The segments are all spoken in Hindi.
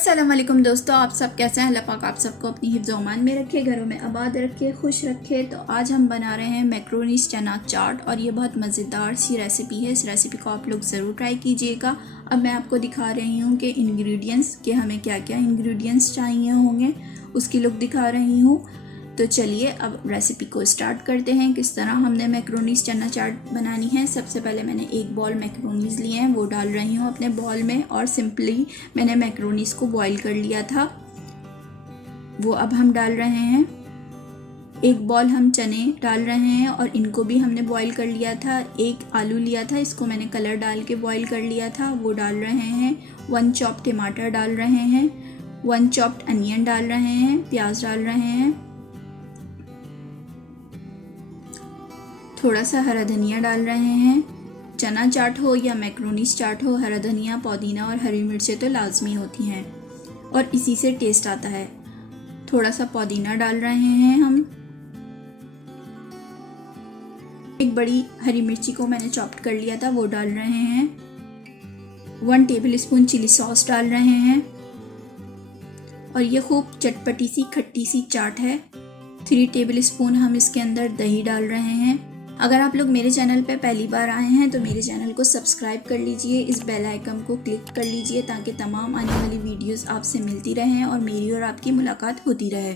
अस्सलाम वालेकुम दोस्तों, आप सब कैसे हैं। अल्लाह पाक आप सबको अपनी हिफ्ज़ ओमान में रखे, घरों में आबाद रखे, खुश रखे। तो आज हम बना रहे हैं मैक्रोनीस चना चाट और ये बहुत मज़ेदार सी रेसिपी है। इस रेसिपी को आप लोग ज़रूर ट्राई कीजिएगा। अब मैं आपको दिखा रही हूँ कि इंग्रेडिएंट्स के हमें क्या क्या इंग्रेडिएंट्स चाहिए होंगे, उसकी लुक दिखा रही हूँ। तो चलिए अब रेसिपी को स्टार्ट करते हैं। किस तरह हमने मैक्रोनीस चना चाट बनानी है। सबसे पहले मैंने एक बॉल मैक्रोनीस लिए हैं, वो डाल रही हूँ अपने बॉल में। और सिंपली मैंने मैक्रोनीस को बॉईल कर लिया था, वो अब हम डाल रहे हैं। एक बॉल हम चने डाल रहे हैं और इनको भी हमने बॉईल कर लिया था। एक आलू लिया था, इसको मैंने कलर डाल के बॉईल कर लिया था, वो डाल रहे हैं। 1 चॉप टमाटर डाल रहे हैं, 1 चॉप्ड अनियन डाल रहे हैं, प्याज डाल रहे हैं, थोड़ा सा हरा धनिया डाल रहे हैं। चना चाट हो या मैक्रोनीस चाट हो, हरा धनिया, पुदीना और हरी मिर्चें तो लाजमी होती हैं और इसी से टेस्ट आता है। थोड़ा सा पुदीना डाल रहे हैं हम। एक बड़ी हरी मिर्ची को मैंने चॉप्ड कर लिया था, वो डाल रहे हैं। 1 टेबलस्पून चिली सॉस डाल रहे हैं और ये खूब चटपटी सी खट्टी सी चाट है। 3 टेबलस्पून हम इसके अंदर दही डाल रहे हैं। अगर आप लोग मेरे चैनल पे पहली बार आए हैं तो मेरे चैनल को सब्सक्राइब कर लीजिए, इस बेल आइकन को क्लिक कर लीजिए ताकि तमाम आने वाली वीडियोस आपसे मिलती रहें और मेरी और आपकी मुलाकात होती रहे।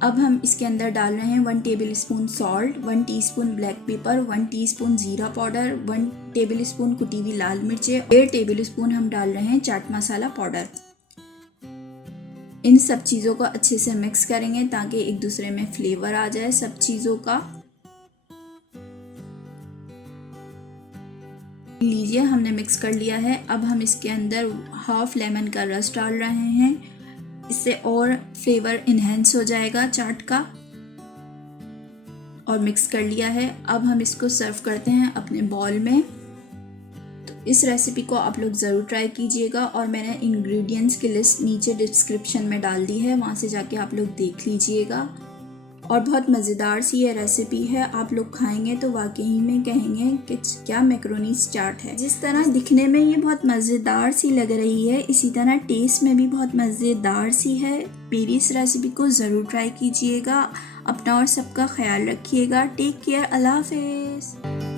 अब हम इसके अंदर डाल रहे हैं 1 tablespoon salt, 1 teaspoon black pepper, 1 teaspoon जीरा पाउडर, 1 टेबलस्पून कुटी हुई लाल मिर्चें, 1.5 टेबलस्पून हम डाल रहे हैं चाट मसाला पाउडर। इन सब चीज़ों को अच्छे से मिक्स करेंगे ताकि एक दूसरे में फ्लेवर आ जाए सब चीज़ों का। लीजिए हमने मिक्स कर लिया है। अब हम इसके अंदर हाफ लेमन का रस डाल रहे हैं, इससे और फ्लेवर इन्हेंस हो जाएगा चाट का। और मिक्स कर लिया है। अब हम इसको सर्व करते हैं अपने बॉल में। इस रेसिपी को आप लोग ज़रूर ट्राई कीजिएगा और मैंने इंग्रेडिएंट्स की लिस्ट नीचे डिस्क्रिप्शन में डाल दी है, वहाँ से जाके आप लोग देख लीजिएगा। और बहुत मज़ेदार सी ये रेसिपी है, आप लोग खाएंगे तो वाकई में कहेंगे कि क्या मैक्रोनीस चाट है। जिस तरह दिखने में ये बहुत मज़ेदार सी लग रही है, इसी तरह टेस्ट में भी बहुत मज़ेदार सी है। मेरी इस रेसिपी को ज़रूर ट्राई कीजिएगा। अपना और सबका ख्याल रखिएगा। टेक केयर, अल्लाह हाफिज़।